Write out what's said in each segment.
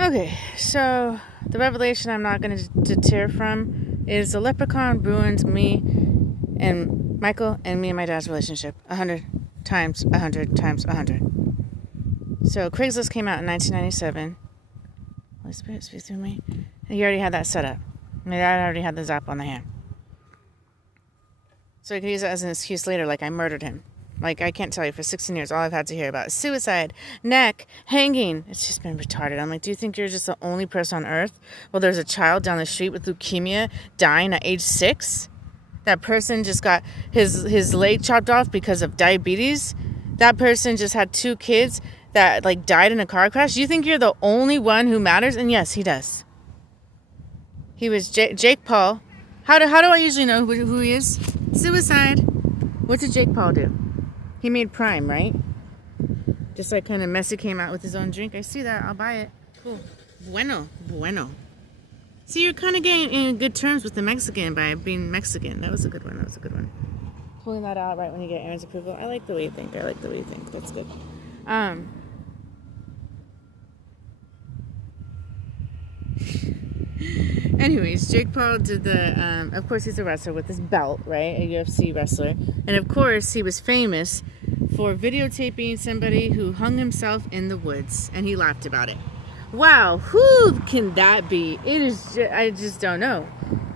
Okay, so the revelation I'm not going to deter from is the leprechaun ruined me and Michael and me and my dad's relationship 100 times, 100 times, 100. So Craigslist came out in 1997. Holy Spirit, speak through me. And he already had that set up. My dad already had the zap on the hand. So I could use it as an excuse later, like I murdered him. Like, I can't tell you, for 16 years, all I've had to hear about is suicide, neck, hanging. It's just been retarded. I'm like, do you think you're just the only person on earth? Well, there's a child down the street with leukemia dying at age 6. That person just got his leg chopped off because of diabetes. That person just had 2 kids that, like, died in a car crash. Do you think you're the only one who matters? And yes, he does. He was Jake Paul. How do I usually know who he is? Suicide. What did Jake Paul do? He made Prime, right? Just like kind of messy came out with his own drink. I see that. I'll buy it. Cool. Bueno. See, you're kind of getting in good terms with the Mexican by being Mexican. That was a good one. Pulling that out right when you get Aaron's approval. I like the way you think. That's good. Anyways, Jake Paul did the, of course he's a wrestler with his belt, right? A UFC wrestler. And of course he was famous for videotaping somebody who hung himself in the woods. And he laughed about it. Wow, who can that be? I just don't know.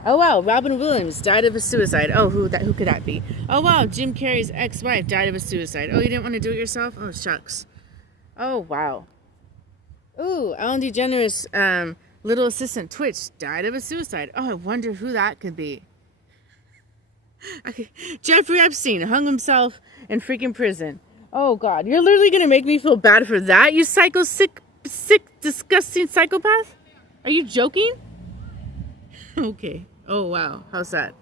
Oh wow, Robin Williams died of a suicide. Oh, who could that be? Oh wow, Jim Carrey's ex-wife died of a suicide. Oh, you didn't want to do it yourself? Oh, shucks. Oh, wow. Ooh, Ellen DeGeneres, little assistant Twitch died of a suicide. Oh, I wonder who that could be. Jeffrey Epstein hung himself in freaking prison. Oh, God. You're literally going to make me feel bad for that? You sick, disgusting psychopath? Are you joking? Okay. Oh, wow. How sad.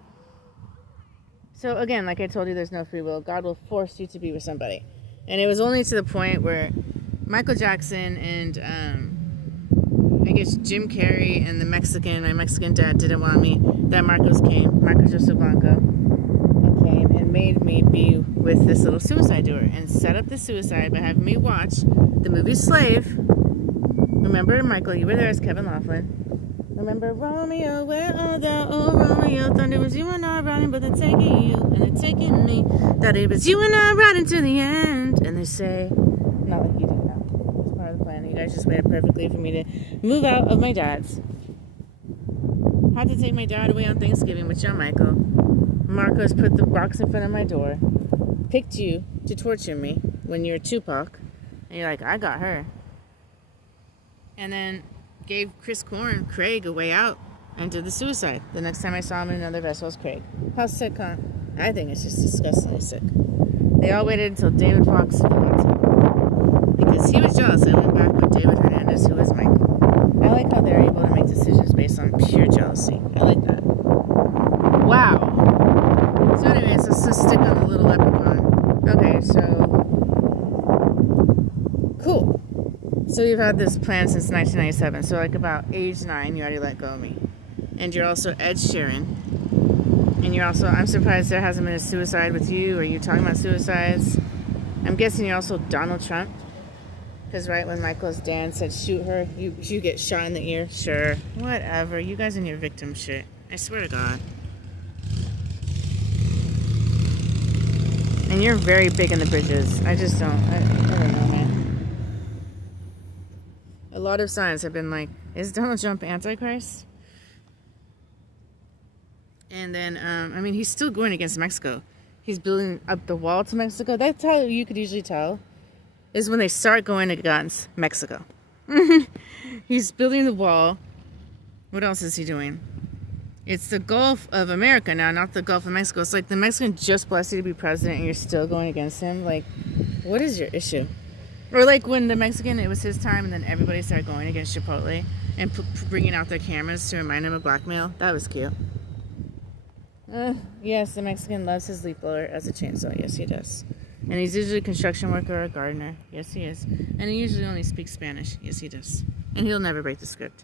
So, again, like I told you, there's no free will. God will force you to be with somebody. And it was only to the point where Michael Jackson and, I guess Jim Carrey and my Mexican dad didn't want me, that Marcos Joseph Blanco, came and made me be with this little suicide doer and set up the suicide by having me watch the movie Slave. Remember, Michael, you were there as Kevin Laughlin. Remember, Romeo, where are thou, oh Romeo, thunder was you and I riding, but they're taking you and they're taking me, that it was you and I riding to the end, and they say, not like you didn't know, it's part of the plan, you guys just waited perfectly for me to move out of my dad's. Had to take my dad away on Thanksgiving with John Michael. Marcos put the box in front of my door, picked you to torture me when you're Tupac, and you're like, I got her. And then gave Craig a way out and did the suicide. The next time I saw him in another vessel was Craig. How sick, huh? I think it's just disgustingly sick. They all waited until David Fox because he was jealous. I went back with David Hernandez, who was Michael. I like how they're able to make decisions based on pure jealousy. I like that. Wow. So anyways, let's just stick on the little leprechaun. Okay, so cool. So you've had this plan since 1997. So like about age 9, you already let go of me. And you're also Ed Sheeran. And you're also, I'm surprised there hasn't been a suicide with you, or you talking about suicides. I'm guessing you're also Donald Trump. Because right when Michael's dad said shoot her, you get shot in the ear. Sure, whatever. You guys and your victim shit. I swear to God. And you're very big in the bridges. I just don't, I don't know, man. A lot of signs have been like, is Donald Trump Antichrist? And then, I mean, he's still going against Mexico. He's building up the wall to Mexico. That's how you could usually tell, is when they start going against Mexico. He's building the wall. What else is he doing? It's the Gulf of America now, not the Gulf of Mexico. It's like the Mexican just blessed you to be president and you're still going against him. Like, what is your issue? Or like when the Mexican, it was his time, and then everybody started going against Chipotle and bringing out their cameras to remind him of blackmail. That was cute. Yes, the Mexican loves his leaf blower as a chainsaw. Yes, he does. And he's usually a construction worker or a gardener. Yes, he is. And he usually only speaks Spanish. Yes, he does. And he'll never break the script.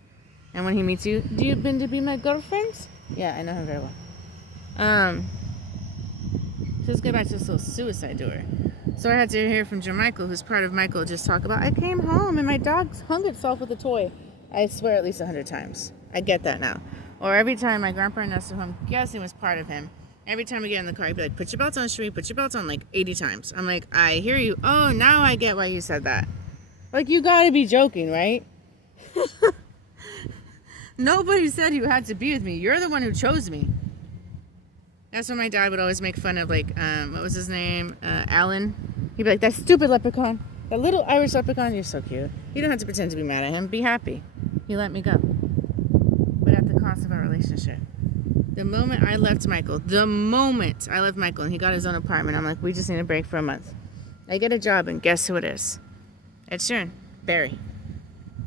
And when he meets you, do you been to be my girlfriend? Yeah, I know him very well. So let's get back to this little suicide door. So I had to hear from Joe Michael, who's part of Michael, just talk about, I came home and my dog hung itself with a toy. I swear at least 100 times. I get that now. Or every time my grandpa and us, who I'm guessing was part of him, every time we get in the car, he'd be like, put your belts on, Sheree, put your belts on, like 80 times. I'm like, I hear you. Oh, now I get why you said that. Like, you gotta be joking, right? Nobody said you had to be with me. You're the one who chose me. That's when my dad would always make fun of, like, what was his name? Alan. He'd be like, that stupid leprechaun. That little Irish leprechaun, you're so cute. You don't have to pretend to be mad at him. Be happy. He let me go. But at the cost of our relationship. The moment I left Michael, and he got his own apartment, I'm like, we just need a break for a month. I get a job, and guess who it is? Ed Sheeran. Barry.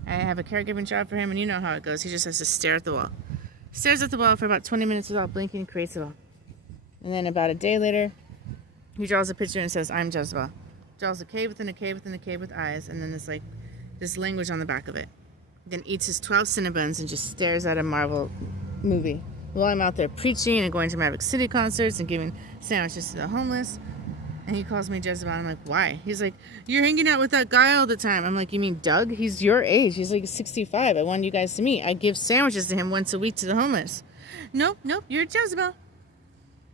I have a caregiving job for him, and you know how it goes. He just has to stare at the wall. Stares at the wall for about 20 minutes without blinking, creates it all. And then about a day later, he draws a picture and says, I'm Jezebel. Draws a cave within a cave within a cave with eyes, and then there's like this language on the back of it. Then eats his 12 Cinnabons and just stares at a Marvel movie. While I'm out there preaching and going to Maverick City concerts and giving sandwiches to the homeless. And he calls me Jezebel. I'm like, why? He's like, you're hanging out with that guy all the time. I'm like, you mean Doug? He's your age. He's like 65. I wanted you guys to meet. I give sandwiches to him once a week to the homeless. Nope, you're Jezebel.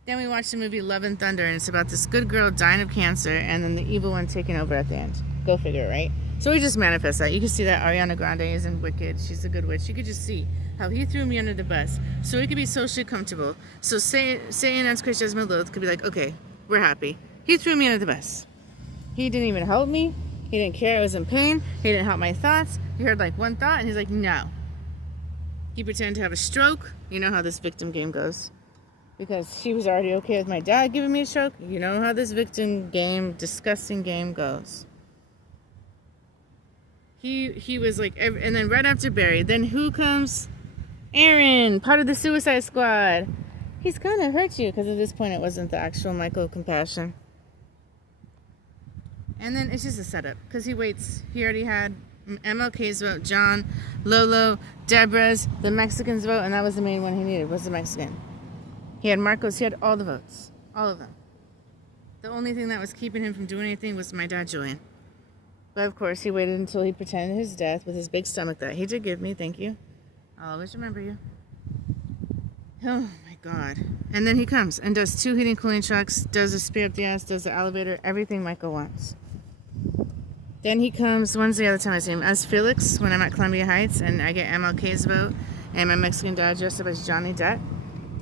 Then we watched the movie Love and Thunder, and it's about this good girl dying of cancer and then the evil one taking over at the end. Go figure, right? So we just manifest that. You can see that Ariana Grande is in Wicked. She's a good witch. You could just see how he threw me under the bus so we could be socially comfortable. So Satan and Chris Jasmine Loth could be like, okay, we're happy. He threw me under the bus. He didn't even help me. He didn't care I was in pain. He didn't help my thoughts. He heard like one thought and he's like, no. He pretended to have a stroke. You know how this victim game goes. Because she was already okay with my dad giving me a stroke. You know how this victim game, disgusting game goes. He was like, and then right after Barry, then who comes? Aaron, part of the Suicide Squad. He's gonna hurt you, because at this point it wasn't the actual Michael Compassion. And then it's just a setup, because he waits. He already had MLK's vote, John, Lolo, Deborah's, the Mexicans' vote, and that was the main one he needed, was the Mexican. He had Marcos, he had all the votes. All of them. The only thing that was keeping him from doing anything was my dad, Julian. But of course, he waited until he pretended his death with his big stomach that he did give me, thank you. I'll always remember you. Oh my God. And then he comes and does 2 heating cooling trucks, does a spear up the ass, does the elevator, everything Michael wants. Then he comes, when's the other time I see him? As Felix, when I'm at Columbia Heights, and I get MLK's vote, and my Mexican dad dressed up as Johnny Depp.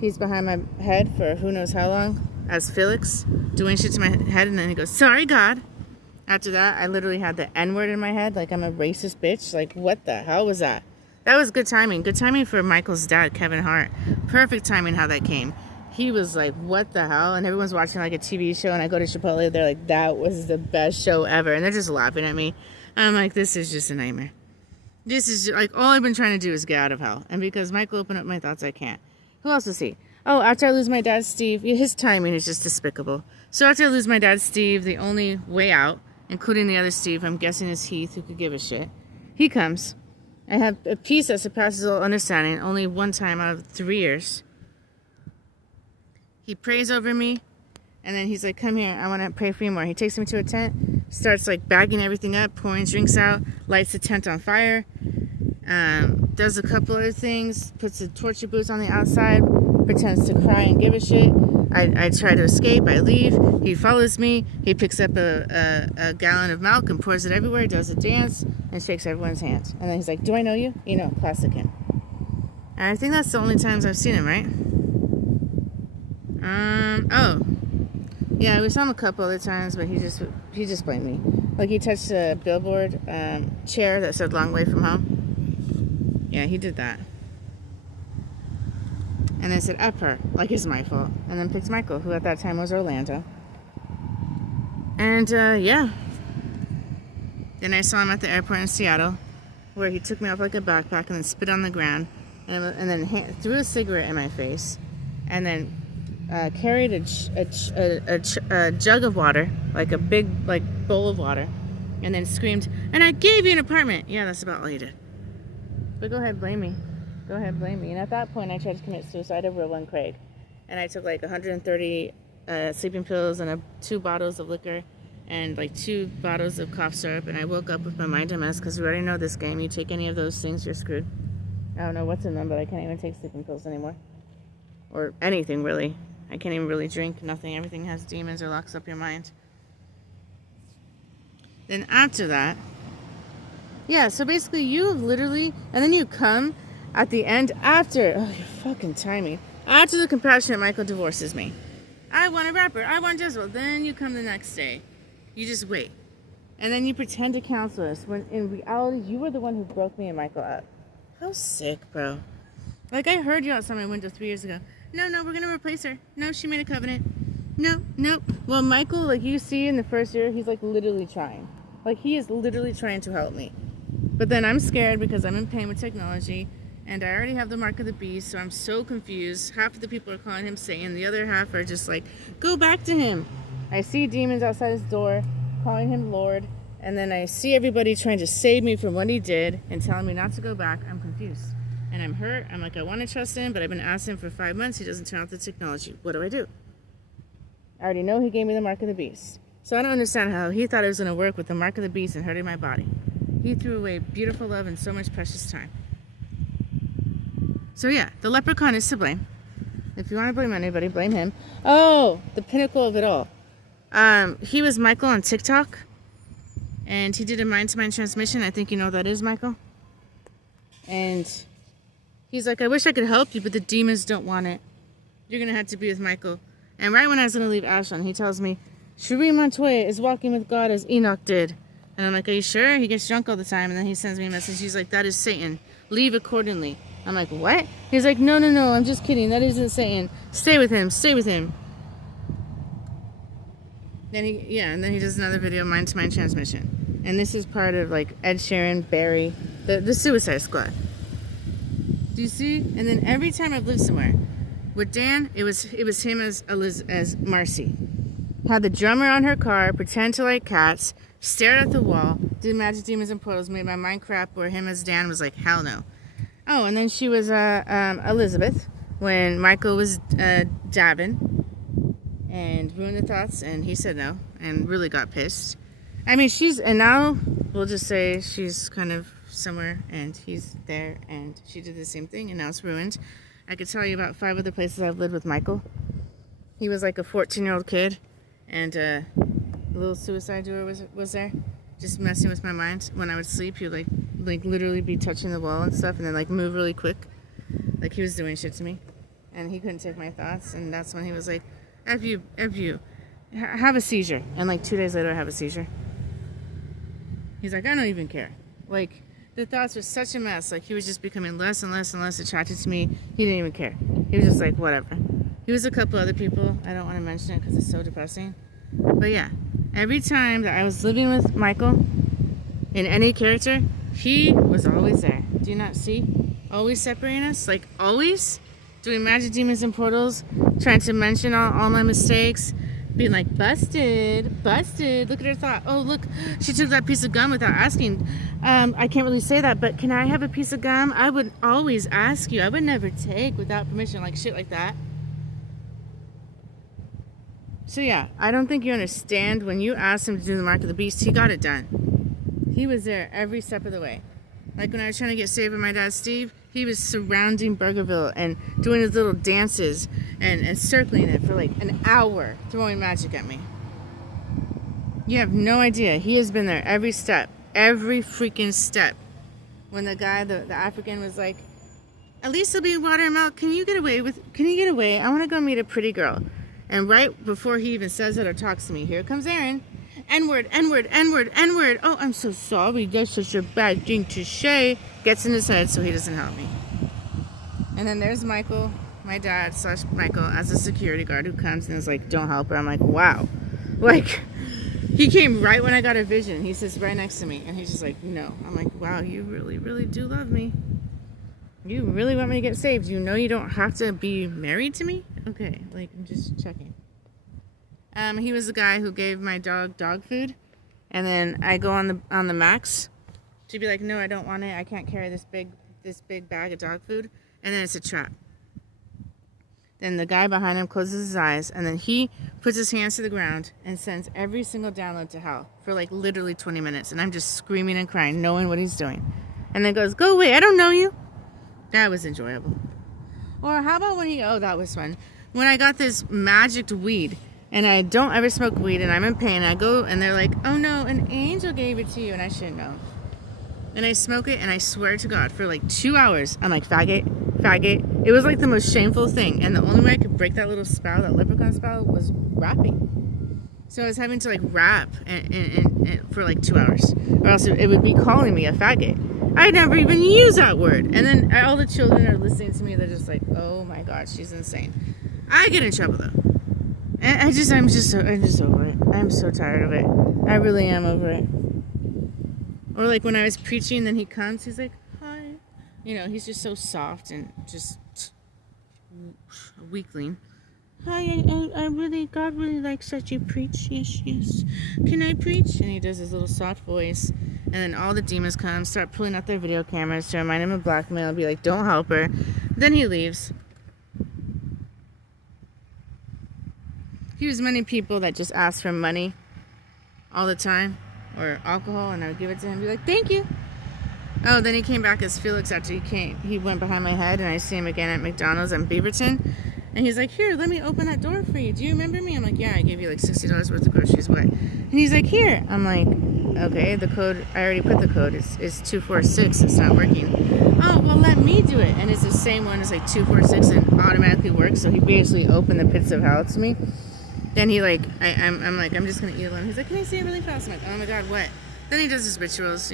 He's behind my head for who knows how long, as Felix, doing shit to my head, and then he goes, sorry, God. After that, I literally had the N-word in my head, like I'm a racist bitch. Like, what the hell was that? That was good timing. Good timing for Michael's dad, Kevin Hart. Perfect timing how that came. He was like, what the hell? And everyone's watching like a TV show, and I go to Chipotle, they're like, that was the best show ever. And they're just laughing at me. I'm like, this is just a nightmare. This is just, like, all I've been trying to do is get out of hell. And because Michael opened up my thoughts, I can't. Who else was he? Oh, after I lose my dad, Steve, his timing is just despicable. So after I lose my dad, Steve, the only way out, including the other Steve, I'm guessing is Heath, who could give a shit. He comes. I have a peace that surpasses all understanding, only one time out of 3 years. He prays over me, and then he's like, come here, I want to pray for you more. He takes me to a tent, starts like bagging everything up, pouring drinks out, lights the tent on fire, does a couple other things, puts the torture boots on the outside, pretends to cry and give a shit. I try to escape, I leave, he follows me, he picks up a gallon of milk and pours it everywhere, does a dance, and shakes everyone's hand. And then he's like, do I know you? You know, classic him. And I think that's the only times I've seen him, right? Oh. Yeah, we saw him a couple other times, but he just blamed me. Like, he touched a billboard chair that said long way from home. Yeah, he did that. And then said, F her, like it's my fault. And then picked Michael, who at that time was Orlando. And, yeah. Then I saw him at the airport in Seattle, where he took me off like a backpack and then spit on the ground. And then threw a cigarette in my face. And then carried a jug of water, like a big like bowl of water. And then screamed, and I gave you an apartment. Yeah, that's about all he did. But go ahead, blame me. Go ahead, blame me. And at that point, I tried to commit suicide over one Craig. And I took like 130 sleeping pills and 2 bottles of liquor. and like 2 bottles of cough syrup, and I woke up with my mind a mess because we already know this game. You take any of those things, you're screwed. I don't know what's in them, but I can't even take sleeping pills anymore. Or anything, really. I can't even really drink, nothing. Everything has demons or locks up your mind. Then after that, yeah, so basically you literally, and then you come at the end after, oh, your fucking timing. After the compassionate Michael divorces me. I want a rapper, I want Jezebel. Then you come the next day. You just wait. And then you pretend to counsel us when in reality you were the one who broke me and Michael up. How sick, bro. Like, I heard you outside my window 3 years ago. No, we're going to replace her. No, she made a covenant. No. Well, Michael, like you see in the first year, he's like literally trying. Like, he is literally trying to help me. But then I'm scared because I'm in pain with technology. And I already have the mark of the beast, so I'm so confused. Half of the people are calling him Satan. The other half are just like, go back to him. I see demons outside his door calling him Lord. And then I see everybody trying to save me from what he did and telling me not to go back. I'm confused. And I'm hurt. I'm like, I want to trust him, but I've been asking him for 5 months. He doesn't turn off the technology. What do? I already know he gave me the mark of the beast. So I don't understand how he thought it was going to work with the mark of the beast and hurting my body. He threw away beautiful love and so much precious time. So yeah, the leprechaun is to blame. If you want to blame anybody, blame him. Oh, the pinnacle of it all. He was Michael on TikTok. And he did a mind-to-mind transmission. I think you know what that is, Michael. And he's like, I wish I could help you, but the demons don't want it. You're going to have to be with Michael. And right when I was going to leave Ashland, he tells me, Cherie Montoya is walking with God as Enoch did. And I'm like, are you sure? He gets drunk all the time. And then he sends me a message. He's like, that is Satan. Leave accordingly. I'm like, what? He's like, no, I'm just kidding. That isn't Satan. Stay with him. Then he does another video, mind-to-mind transmission. And this is part of like Ed Sheeran, Barry, the Suicide Squad. Do you see? And then every time I've lived somewhere, with Dan, it was him as Marcy. Had the drummer on her car, pretend to like cats, stared at the wall, did magic demons and portals, made my mind crap. Where him as Dan was like, hell no. Oh, and then she was Elizabeth when Michael was dabbing. And ruined the thoughts, and he said no, and really got pissed. I mean, and now we'll just say she's kind of somewhere, and he's there, and she did the same thing, and now it's ruined. I could tell you about 5 other places I've lived with Michael. He was like a 14-year-old kid, and a little suicide doer was there, just messing with my mind. When I would sleep, he would like literally be touching the wall and stuff, and then like move really quick, like he was doing shit to me, and he couldn't take my thoughts, and that's when he was like, F you, have a seizure. And like 2 days later, I have a seizure. He's like, I don't even care. Like, the thoughts were such a mess. Like, he was just becoming less and less and less attracted to me. He didn't even care. He was just like, whatever. He was a couple other people. I don't want to mention it because it's so depressing. But yeah, every time that I was living with Michael, in any character, he was always there. Do you not see? Always separating us. Like, always. Doing magic demons and portals, trying to mention all my mistakes, being like, busted, look at her thought. Oh, look, she took that piece of gum without asking. I can't really say that, but can I have a piece of gum? I would always ask you. I would never take without permission, like shit like that. So yeah, I don't think you understand. When you asked him to do the mark of the beast, he got it done. He was there every step of the way. Like when I was trying to get saved with my dad, Steve, he was surrounding Burgerville and doing his little dances and circling it for like an hour, throwing magic at me. You have no idea. He has been there every step, every freaking step. When the guy, the African, was like, at least there'll be water and milk. Can you get away? I want to go meet a pretty girl. And right before he even says it or talks to me, here comes Aaron. N-word. Oh, I'm so sorry. That's such a bad thing to say. Gets in his head so he doesn't help me. And then there's Michael, my dad / Michael, as a security guard who comes and is like, don't help her. I'm like, wow. Like, he came right when I got a vision. He sits right next to me. And he's just like, no. I'm like, wow, you really, really do love me. You really want me to get saved. You know you don't have to be married to me? Okay, like, I'm just checking. He was the guy who gave my dog food, and then I go on the max to be like, no, I don't want it. I can't carry this big bag of dog food, and then it's a trap. Then the guy behind him closes his eyes, and then he puts his hands to the ground and sends every single download to hell for like literally 20 minutes. And I'm just screaming and crying, knowing what he's doing. And then goes, go away, I don't know you. That was enjoyable. Or how about when that was fun. When I got this magic weed, and I don't ever smoke weed, and I'm in pain. I go, and they're like, oh no, an angel gave it to you, and I shouldn't know. And I smoke it, and I swear to God, for like 2 hours, I'm like, faggot. It was like the most shameful thing. And the only way I could break that little spell, that leprechaun spell, was rapping. So I was having to like rap and for like 2 hours. Or else it would be calling me a faggot. I never even use that word. And then all the children are listening to me. They're just like, oh my God, she's insane. I get in trouble though. And I'm just over it. I'm so tired of it. I really am over it. Or like when I was preaching, then he comes, he's like, hi. He's just so soft and just a weakling. Hi, God really likes that you preach. Yes. Can I preach? And he does his little soft voice. And then all the demons come, start pulling out their video cameras to remind him of blackmail and be like, don't help her. Then he leaves. He was many people that just asked for money all the time or alcohol, and I would give it to him and be like, thank you. Oh, then he came back as Felix after he came. He went behind my head, and I see him again at McDonald's in Beaverton. And he's like, here, let me open that door for you. Do you remember me? I'm like, yeah, I gave you like $60 worth of groceries. What? And he's like, here. I'm like, okay, the code, I already put the code. It's 246. It's not working. Oh, well, let me do it. And it's the same one as like 246 and automatically works. So he basically opened the pits of hell to me. Then he like, I'm like, I'm just going to eat alone. He's like, can I say it really fast? I'm like, oh my God, what? Then he does his rituals,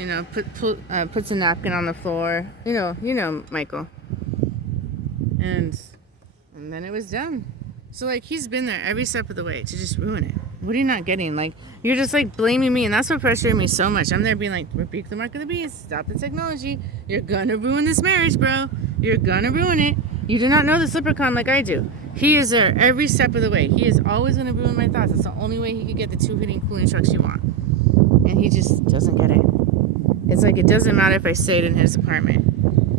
puts a napkin on the floor. You know, Michael. And then it was done. So like, he's been there every step of the way to just ruin it. What are you not getting? Like, you're just like blaming me, and that's what frustrated me so much. I'm there being like, rebuke the mark of the beast, stop the technology. You're gonna ruin this marriage, bro. You're gonna ruin it. You do not know this leprechaun like I do. He is there every step of the way. He is always gonna ruin my thoughts. It's the only way he could get the 2 heating cooling trucks you want. And he just doesn't get it. It's like, it doesn't matter if I stayed in his apartment.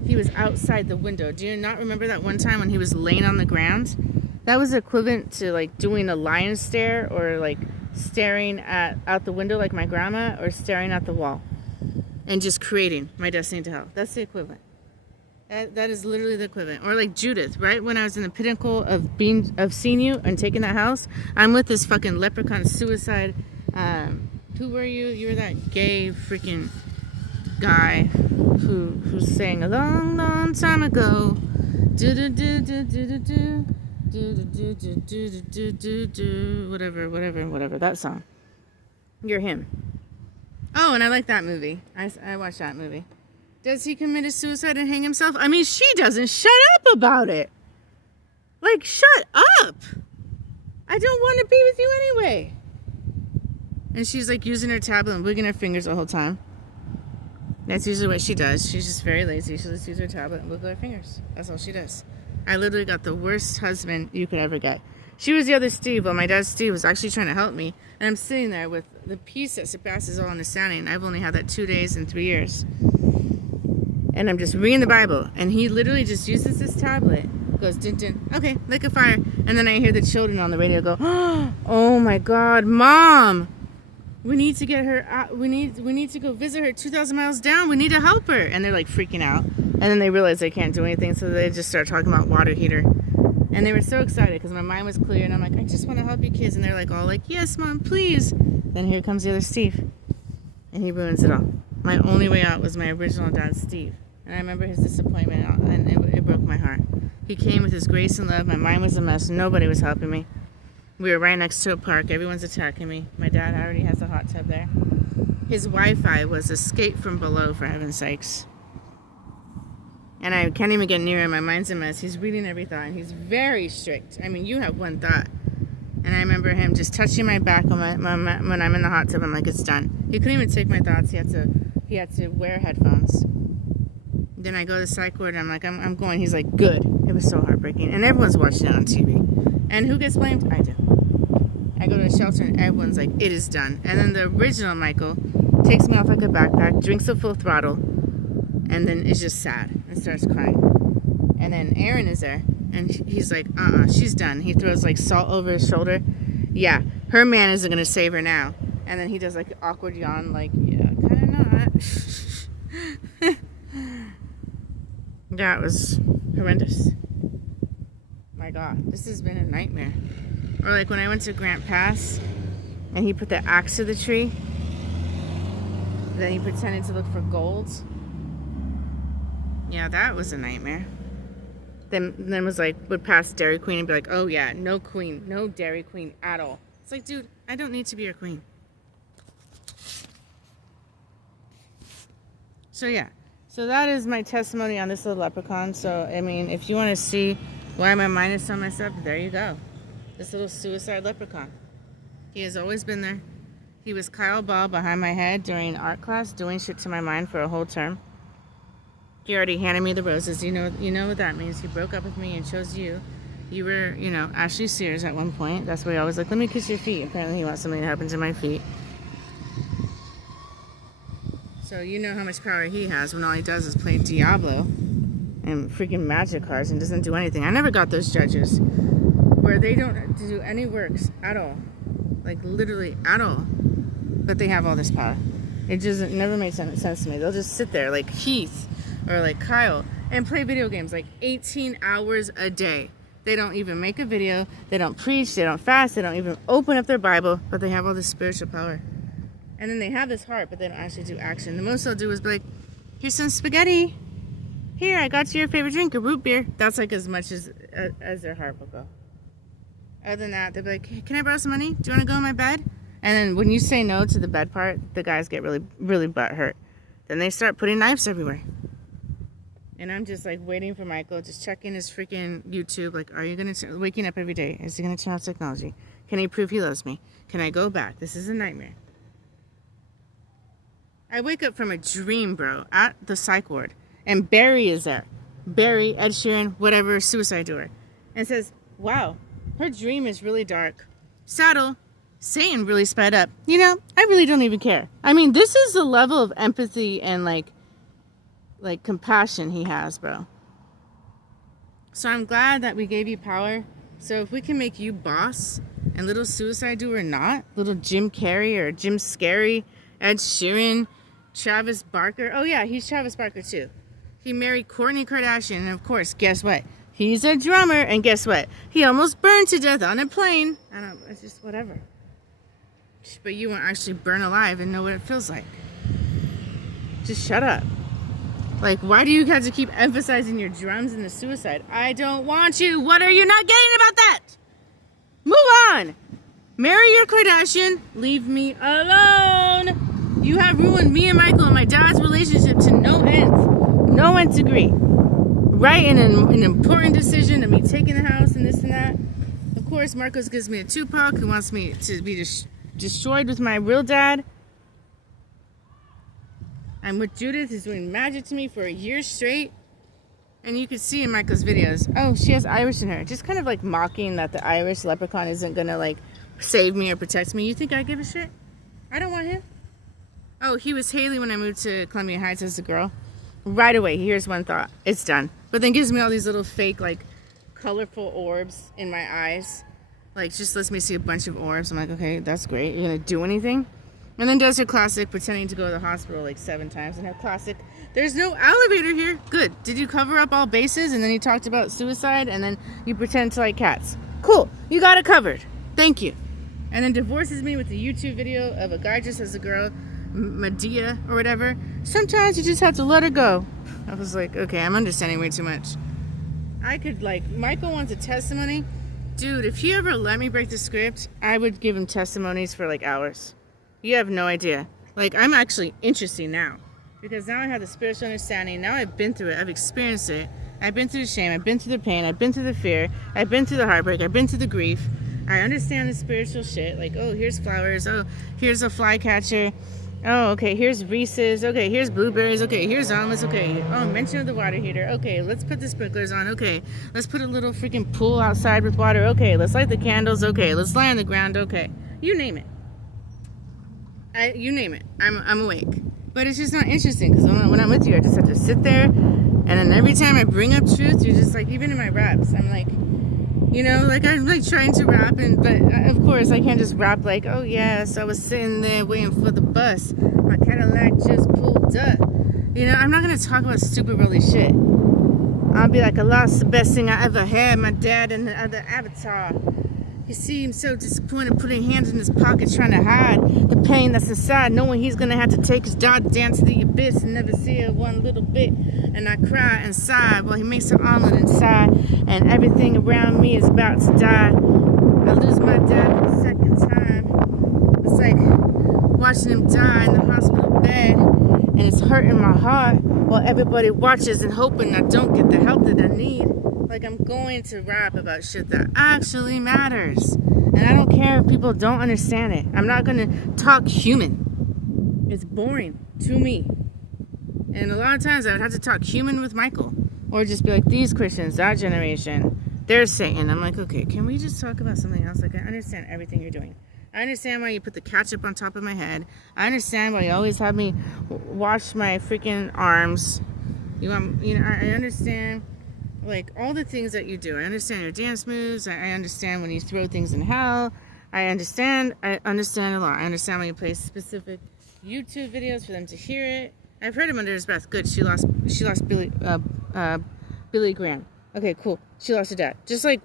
He was outside the window. Do you not remember that one time when he was laying on the ground? That was equivalent to like doing a lion stare, or like staring out the window like my grandma, or staring at the wall and just creating my destiny to hell. That's the equivalent. That is literally the equivalent. Or like Judith, right? When I was in the pinnacle of seeing you and taking that house, I'm with this fucking leprechaun suicide. Who were you? You were that gay freaking guy who sang a long, long time ago. Do do do do do do do. Whatever, that song. You're him. Oh, and I like that movie. I watched that movie. Does he commit suicide and hang himself? I mean, she doesn't shut up about it. Like, shut up. I don't want to be with you anyway. And she's like using her tablet and wiggling her fingers the whole time. That's usually what she does. She's just very lazy. She'll just use her tablet and wiggle her fingers. That's all she does. I literally got the worst husband you could ever get. She was the other Steve, but my dad Steve was actually trying to help me. And I'm sitting there with the peace that surpasses all understanding. I've only had that 2 days and 3 years. And I'm just reading the Bible. And he literally just uses this tablet. Goes, dun, dun, okay, like a fire. And then I hear the children on the radio go, oh my God, Mom. We need to get her out. We need to go visit her 2,000 miles down. We need to help her. And they're like freaking out. And then they realize they can't do anything. So they just start talking about water heater. And they were so excited because my mind was clear. And I'm like, I just want to help you kids. And they're like all like, yes, Mom, please. Then here comes the other Steve. And he ruins it all. My only way out was my original dad, Steve. And I remember his disappointment. And it broke my heart. He came with his grace and love. My mind was a mess. Nobody was helping me. We were right next to a park. Everyone's attacking me. My dad already has a hot tub there. His Wi-Fi was escape from below, for heaven's sakes. And I can't even get near him. My mind's a mess. He's reading every thought, and he's very strict. I mean, you have one thought. And I remember him just touching my back when I'm in the hot tub. I'm like, it's done. He couldn't even take my thoughts. He had to wear headphones. Then I go to the psych ward, and I'm like, I'm going. He's like, good. It was so heartbreaking. And everyone's watching it on TV. And who gets blamed? I do. I go to a shelter and everyone's like, it is done. And then the original Michael takes me off like a backpack, drinks a full throttle, and then is just sad and starts crying. And then Aaron is there, And he's like, she's done. He throws like salt over his shoulder. Yeah, her man isn't gonna save her now. And then he does like an awkward yawn, like, yeah, kind of not. That was horrendous. My God, this has been a nightmare. Or like when I went to Grant Pass and he put the axe to the tree, then he pretended to look for gold. Yeah, that was a nightmare. Then was like, would pass Dairy Queen and be like, oh yeah, no queen, no Dairy Queen at all. It's like, dude, I don't need to be your queen. So yeah, so that is my testimony on this little leprechaun. So, I mean, if you want to see why my mind is so messed up, there you go. This little suicide leprechaun. He has always been there. He was Kyle Ball behind my head during art class, doing shit to my mind for a whole term. He already handed me the roses. You know what that means. He broke up with me and chose you. You were, Ashley Sears at one point. That's why he always like, let me kiss your feet. Apparently he wants something to happen to my feet. So you know how much power he has when all he does is play Diablo and freaking magic cards and doesn't do anything. I never got those judges where they don't do any works at all. Like literally at all. But they have all this power. It just never made sense to me. They'll just sit there like Heath or like Kyle and play video games like 18 hours a day. They don't even make a video. They don't preach. They don't fast. They don't even open up their Bible. But they have all this spiritual power. And then they have this heart, but they don't actually do action. The most they'll do is be like, here's some spaghetti. Here, I got you your favorite drink, a root beer. That's like as much as their heart will go. Other than that, they'll be like, hey, can I borrow some money? Do you want to go in my bed? And then when you say no to the bed part, the guys get really, really butthurt. Then they start putting knives everywhere. And I'm just like waiting for Michael, just checking his freaking YouTube. Like, are you going to, waking up every day, is he going to turn off technology? Can he prove he loves me? Can I go back? This is a nightmare. I wake up from a dream, bro, at the psych ward. And Barry is there. Barry, Ed Sheeran, whatever, suicide doer. And says, wow, her dream is really dark. Saddle, Satan really sped up. I really don't even care. I mean, this is the level of empathy and like compassion he has, bro. So I'm glad that we gave you power. So if we can make you boss and little suicide doer not, little Jim Carrey or Jim Scary, Ed Sheeran, Travis Barker. Oh yeah, he's Travis Barker too. He married Kourtney Kardashian, and of course, guess what? He's a drummer, and guess what? He almost burned to death on a plane. It's just whatever. But you won't actually burn alive and know what it feels like. Just shut up. Like, why do you have to keep emphasizing your drums and the suicide? I don't want you. What are you not getting about that? Move on. Marry your Kardashian. Leave me alone. You have ruined me and Michael and my dad's relationship to no end. No nth degree. Right in an important decision of me taking the house and this and that. Of course, Marcos gives me a Tupac who wants me to be destroyed with my real dad. I'm with Judith, who's doing magic to me for a year straight. And you can see in Michael's videos, oh, she has Irish in her. Just kind of like mocking that the Irish leprechaun isn't going to like save me or protect me. You think I give a shit? I don't want him. Oh, he was Haley when I moved to Columbia Heights as a girl. Right away, here's one thought. It's done. But then gives me all these little fake, like, colorful orbs in my eyes. Like, just lets me see a bunch of orbs. I'm like, okay, that's great. You're going to do anything? And then does her classic pretending to go to the hospital like 7 times. And her classic, there's no elevator here. Good. Did you cover up all bases? And then you talked about suicide. And then you pretend to like cats. Cool. You got it covered. Thank you. And then divorces me with a YouTube video of a guy just as a girl, Medea or whatever. Sometimes you just have to let her go. I was like, okay, I'm understanding way too much. I could like, Michael wants a testimony. Dude, if he ever let me break the script, I would give him testimonies for like hours. You have no idea. Like, I'm actually interested now. Because now I have the spiritual understanding. Now I've been through it. I've experienced it. I've been through the shame. I've been through the pain. I've been through the fear. I've been through the heartbreak. I've been through the grief. I understand the spiritual shit. Like, oh, here's flowers. Oh, here's a flycatcher. Oh, okay, here's Reese's. Okay, here's blueberries. Okay, here's omelets. Okay, oh, mention of the water heater. Okay, let's put the sprinklers on. Okay, let's put a little freaking pool outside with water. Okay, let's light the candles. Okay, let's lie on the ground. Okay, you name it. You name it. I'm awake. But it's just not interesting because when I'm with you, I just have to sit there And then every time I bring up truth, you're just like, even in my raps, I'm like, you know, like I'm like trying to rap, but of course I can't just rap like, oh yes, I was sitting there waiting for the bus, my Cadillac just pulled up. You know, I'm not gonna talk about stupid really shit. I'll be like, I lost the best thing I ever had, my dad and the other avatar. He seemed so disappointed, putting hands in his pocket, trying to hide the pain that's inside, knowing he's gonna have to take his daughter down to the abyss and never see her one little bit. And I cry and sigh while he makes an omelet inside, and everything around me is about to die. I lose my dad for the second time. It's like watching him die in the hospital bed, and it's hurting my heart while everybody watches and hoping I don't get the help that I need. Like, I'm going to rap about shit that actually matters. And I don't care if people don't understand it. I'm not going to talk human. It's boring to me. And a lot of times I would have to talk human with Michael. Or just be like, these Christians, that generation, they're Satan. I'm like, okay, can we just talk about something else? Like, I understand everything you're doing. I understand why you put the ketchup on top of my head. I understand why you always have me wash my freaking arms. I understand, like, all the things that you do. I understand your dance moves. I understand when you throw things in hell. I understand a lot. I understand when you play specific YouTube videos for them to hear it. I've heard him under his breath. Good, she lost Billy Graham. Okay, cool. She lost her dad. Just like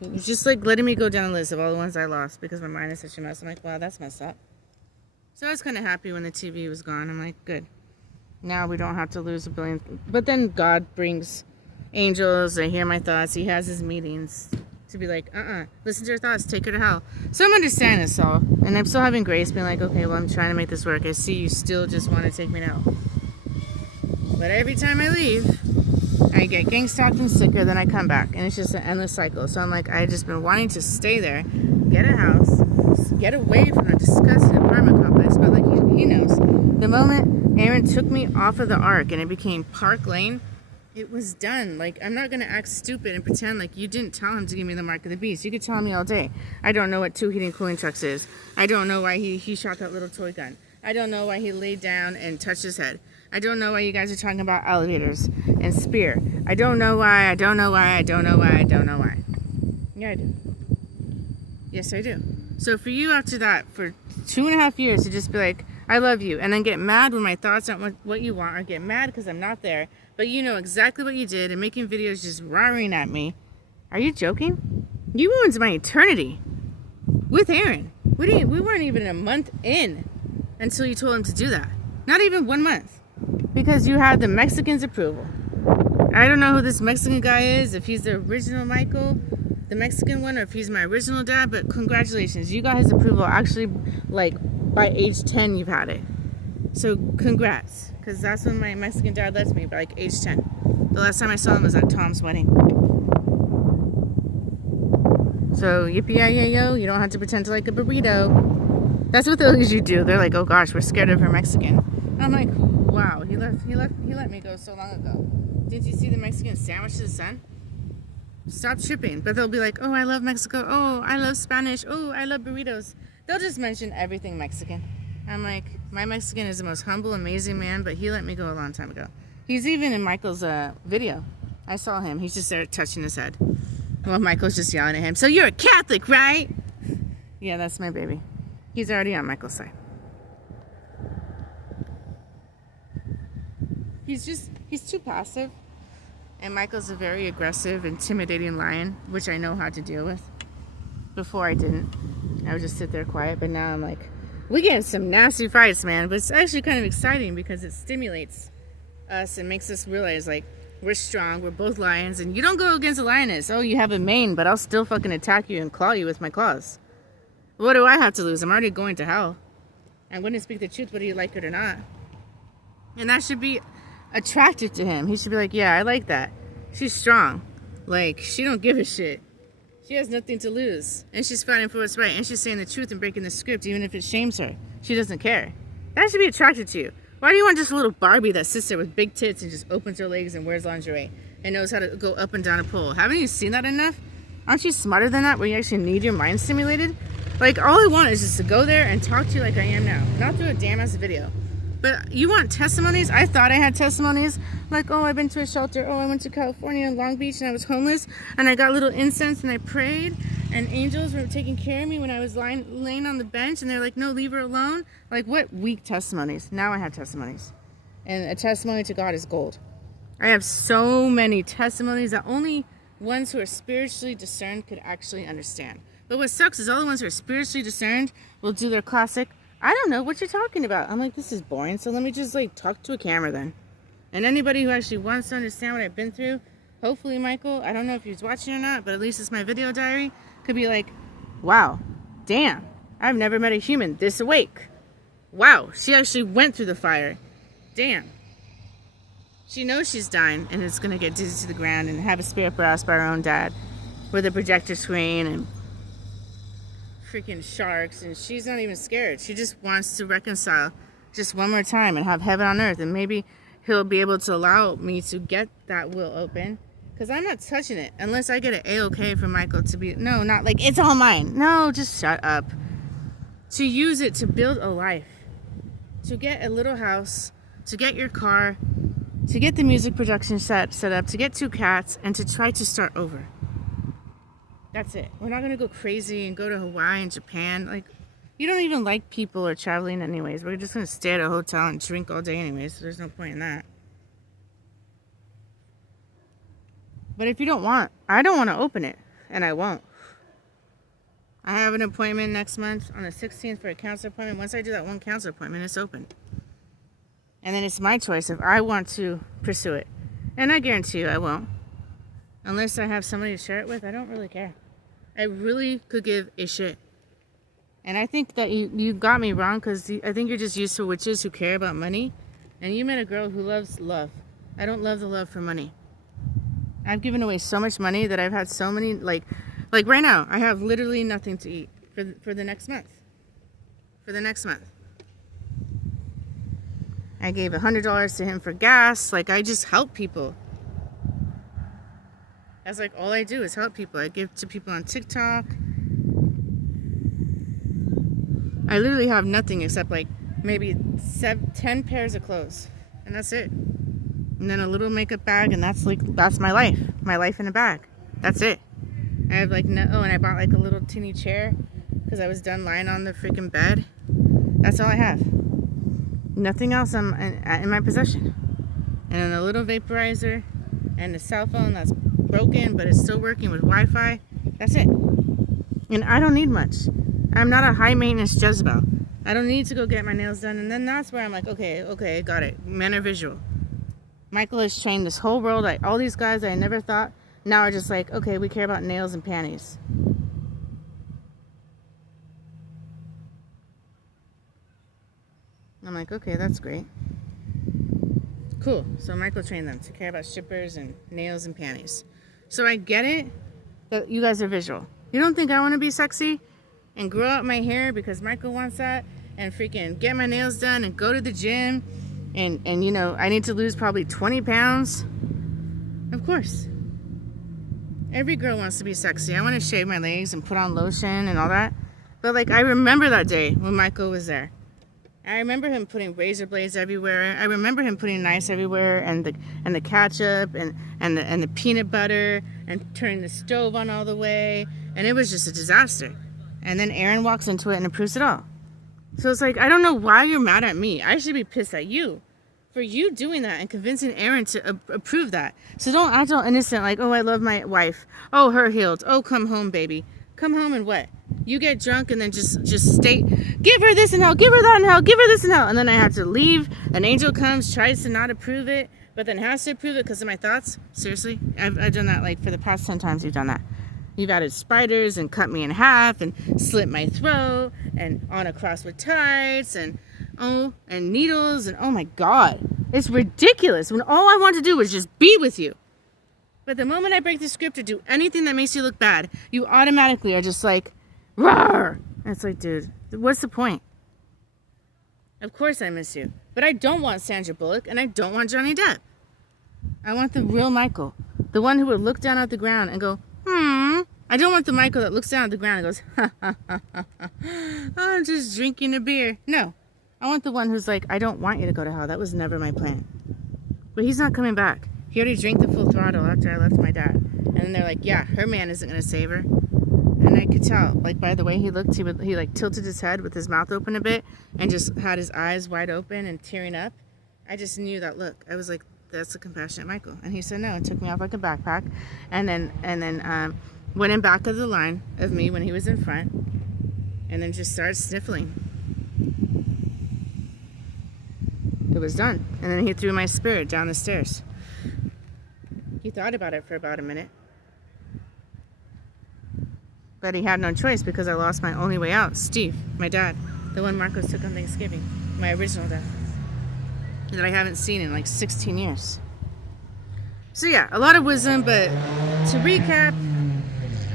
letting me go down the list of all the ones I lost because my mind is such a mess. I'm like, wow, that's messed up. So I was kind of happy when the TV was gone. I'm like, good. Now we don't have to lose $1 billion. But then God brings angels. They hear my thoughts. He has his meetings to be like, listen to her thoughts. Take her to hell. So I'm understanding this all. And I'm still having grace, being like, okay, well, I'm trying to make this work. I see you still just want to take me to hell. But every time I leave, I get gang stalked and sicker, then I come back. And it's just an endless cycle. So I'm like, I've just been wanting to stay there, get a house, get away from the disgusting apartment complex. But like he knows, the moment Aaron took me off of the ark and it became Park Lane, it was done. Like, I'm not going to act stupid and pretend like you didn't tell him to give me the mark of the beast. You could tell me all day. I don't know what 2 heating cooling trucks is. I don't know why he shot that little toy gun. I don't know why he laid down and touched his head. I don't know why you guys are talking about elevators and spear. I don't know why. Yeah, I do. Yes, I do. So for you after that, for 2.5 years to just be like, I love you, and then get mad when my thoughts aren't what you want, or get mad because I'm not there, but you know exactly what you did and making videos just roaring at me. Are you joking? You ruined my eternity with Aaron. We weren't even a month in until you told him to do that. Not even 1 month. Because you had the Mexican's approval. I don't know who this Mexican guy is, if he's the original Michael, the Mexican one, or if he's my original dad, but congratulations. You got his approval actually, like, by age 10 you've had it. So congrats. Because that's when my Mexican dad left me, by like age 10. The last time I saw him was at Tom's wedding. So yippee-yi-yi-yo, you don't have to pretend to like a burrito. That's what they usually do. They're like, oh gosh, we're scared of her Mexican. And I'm like, wow, he let me go so long ago. Didn't you see the Mexican sandwich to the sun? Stop tripping. But they'll be like, oh, I love Mexico. Oh, I love Spanish. Oh, I love burritos. They'll just mention everything Mexican. I'm like, my Mexican is the most humble, amazing man, but he let me go a long time ago. He's even in Michael's video. I saw him. He's just there touching his head. Well, Michael's just yelling at him. So you're a Catholic, right? Yeah, that's my baby. He's already on Michael's side. He's too passive. And Michael's a very aggressive, intimidating lion, which I know how to deal with. Before I didn't. I would just sit there quiet, but now I'm like, we get in some nasty fights, man. But it's actually kind of exciting because it stimulates us and makes us realize, like, we're strong, we're both lions, and you don't go against a lioness. Oh, you have a mane, but I'll still fucking attack you and claw you with my claws. What do I have to lose? I'm already going to hell. I'm going to speak the truth, whether you like it or not. And that should be attractive to him. He should be like, yeah, I like that. She's strong. Like, she don't give a shit. She has nothing to lose. And she's fighting for what's right. And she's saying the truth and breaking the script, even if it shames her. She doesn't care. That should be attractive to you. Why do you want just a little Barbie that sits there with big tits and just opens her legs and wears lingerie and knows how to go up and down a pole? Haven't you seen that enough? Aren't you smarter than that, where you actually need your mind stimulated? Like, all I want is just to go there and talk to you like I am now. Not through a damn ass video. But you want testimonies? I thought I had testimonies. Like, oh, I've been to a shelter. Oh, I went to California and Long Beach and I was homeless. And I got little incense and I prayed. And angels were taking care of me when I was laying on the bench. And they're like, no, leave her alone. Like, what weak testimonies? Now I have testimonies. And a testimony to God is gold. I have so many testimonies that only ones who are spiritually discerned could actually understand. But what sucks is all the ones who are spiritually discerned will do their classic, I don't know what you're talking about. I'm like, this is boring, so let me just like talk to a camera then. And anybody who actually wants to understand what I've been through, hopefully Michael, I don't know if he's watching or not, but at least it's my video diary, could be like, wow, damn, I've never met a human this awake. Wow, she actually went through the fire. Damn. She knows she's dying and it's gonna get dizzy to the ground and have a spirit brass by her own dad with a projector screen and freaking sharks, and she's not even scared. She just wants to reconcile just one more time and have heaven on earth, and maybe he'll be able to allow me to get that will open, because I'm not touching it unless I get an A-OK from Michael to be, no, not like it's all mine. No, just shut up. To use it to build a life, to get a little house, to get your car, to get the music production set up, to get 2 cats, and to try to start over. That's it. We're not going to go crazy and go to Hawaii and Japan. Like, you don't even like people or traveling anyways. We're just going to stay at a hotel and drink all day anyways, so there's no point in that. But if you don't want, I don't want to open it, and I won't. I have an appointment next month on the 16th for a counselor appointment. Once I do that one counselor appointment, it's open. And then it's my choice if I want to pursue it. And I guarantee you I won't. Unless I have somebody to share it with, I don't really care. I really could give a shit. And I think that you got me wrong, because I think you're just used to witches who care about money. And you met a girl who loves love. I don't love the love for money. I've given away so much money that I've had so many, like right now, I have literally nothing to eat for the next month. For the next month. I gave $100 to him for gas. Like, I just help people. That's like all I do is help people. I give to people on TikTok. I literally have nothing except like maybe 10 pairs of clothes. And that's it. And then a little makeup bag, and that's my life. My life in a bag. That's it. I have like, and I bought like a little teeny chair because I was done lying on the freaking bed. That's all I have. Nothing else in my possession. And then a little vaporizer and a cell phone that's broken, but it's still working with Wi-Fi. That's it. And I don't need much. I'm not a high maintenance Jezebel. I don't need to go get my nails done. And then that's where I'm like, okay, got it. Men are visual. Michael has trained this whole world. Like all these guys I never thought now are just like, okay, we care about nails and panties. I'm like, okay, that's great. Cool. So Michael trained them to care about strippers and nails and panties. So I get it that you guys are visual. You don't think I want to be sexy and grow out my hair because Michael wants that, and freaking get my nails done and go to the gym and you know, I need to lose probably 20 pounds. Of course. Every girl wants to be sexy. I want to shave my legs and put on lotion and all that. But like, I remember that day when Michael was there. I remember him putting razor blades everywhere. I remember him putting ice everywhere, and the ketchup and the peanut butter, and turning the stove on all the way, and it was just a disaster. And then Aaron walks into it and approves it all. So it's like, I don't know why you're mad at me. I should be pissed at you for you doing that and convincing Aaron to approve that. So don't act all innocent like, oh, I love my wife. Oh, her healed. Oh, come home, baby. Come home and what? You get drunk and then just state, give her this in hell, give her that in hell, give her this in hell. And then I have to leave. An angel comes, tries to not approve it, but then has to approve it because of my thoughts. Seriously? I've done that like for the past 10 times you've done that. You've added spiders and cut me in half and slit my throat and on a cross with tights and needles and oh my God. It's ridiculous when all I want to do was just be with you. But the moment I break the script or do anything that makes you look bad, you automatically are just like, roar! And it's like, dude, what's the point? Of course I miss you. But I don't want Sandra Bullock and I don't want Johnny Depp. I want the real Michael. The one who would look down at the ground and go, I don't want the Michael that looks down at the ground and goes, ha, ha, ha, ha, ha. I'm just drinking a beer. No. I want the one who's like, I don't want you to go to hell. That was never my plan. But he's not coming back. He already drank the full throttle after I left my dad. And then they're like, yeah, her man isn't going to save her. And I could tell, like, by the way he looked, he like tilted his head with his mouth open a bit and just had his eyes wide open and tearing up. I just knew that look. I was like, that's a compassionate Michael. And he said no and took me off like a backpack. And then went in back of the line of me when he was in front. And then just started sniffling. It was done. And then he threw my spirit down the stairs. He thought about it for about a minute. But he had no choice because I lost my only way out. Steve, my dad, the one Marcos took on Thanksgiving, my original dad, that I haven't seen in like 16 years. So yeah, a lot of wisdom, but to recap,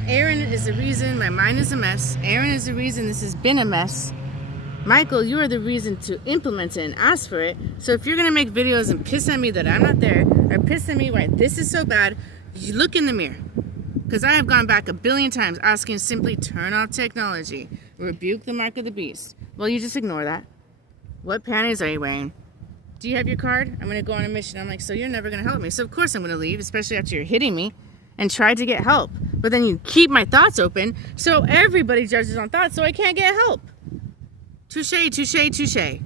Aaron is the reason my mind is a mess. Aaron is the reason this has been a mess. Michael, you are the reason to implement it and ask for it. So if you're going to make videos and piss at me that I'm not there, or piss at me why this is so bad, you look in the mirror. Because I have gone back a billion times asking simply turn off technology, rebuke the mark of the beast. Well, you just ignore that. What panties are you wearing? Do you have your card? I'm going to go on a mission. I'm like, so you're never going to help me. So of course I'm going to leave, especially after you're hitting me and try to get help. But then you keep my thoughts open, so everybody judges on thoughts, so I can't get help. Touche, touche, touche.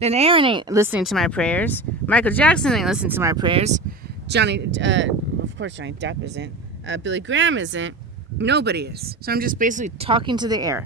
Then Aaron ain't listening to my prayers. Michael Jackson ain't listening to my prayers. Of course Johnny Depp isn't. Billy Graham isn't. Nobody is. So I'm just basically talking to the air.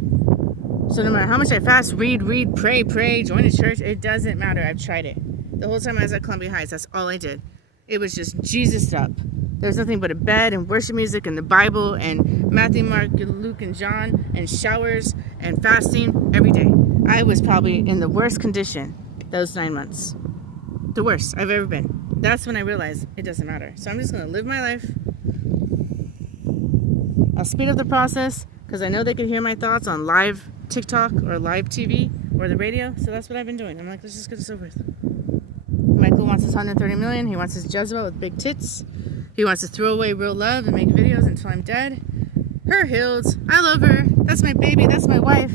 So no matter how much I fast, read, pray, join a church, it doesn't matter. I've tried it. The whole time I was at Columbia Heights, that's all I did. It was just Jesus up. There's nothing but a bed and worship music and the Bible and Matthew, Mark, Luke, and John and showers and fasting every day. I was probably in the worst condition those 9 months. The worst I've ever been. That's when I realized it doesn't matter. So I'm just going to live my life. I'll speed up the process because I know they can hear my thoughts on live TikTok or live TV or the radio. So that's what I've been doing. I'm like, let's just get this over with. Michael wants his 130 million. He wants his Jezebel with big tits. He wants to throw away real love and make videos until I'm dead. Her Hills. I love her. That's my baby. That's my wife.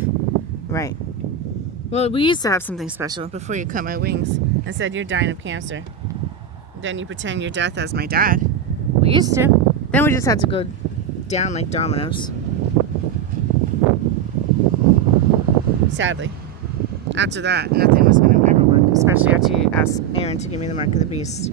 Right. Well, we used to have something special before you cut my wings and said you're dying of cancer. Then you pretend your death as my dad. We used to. Then we just had to go down like dominoes. Sadly. After that, nothing was going to ever work. Especially after you asked Aaron to give me the mark of the beast.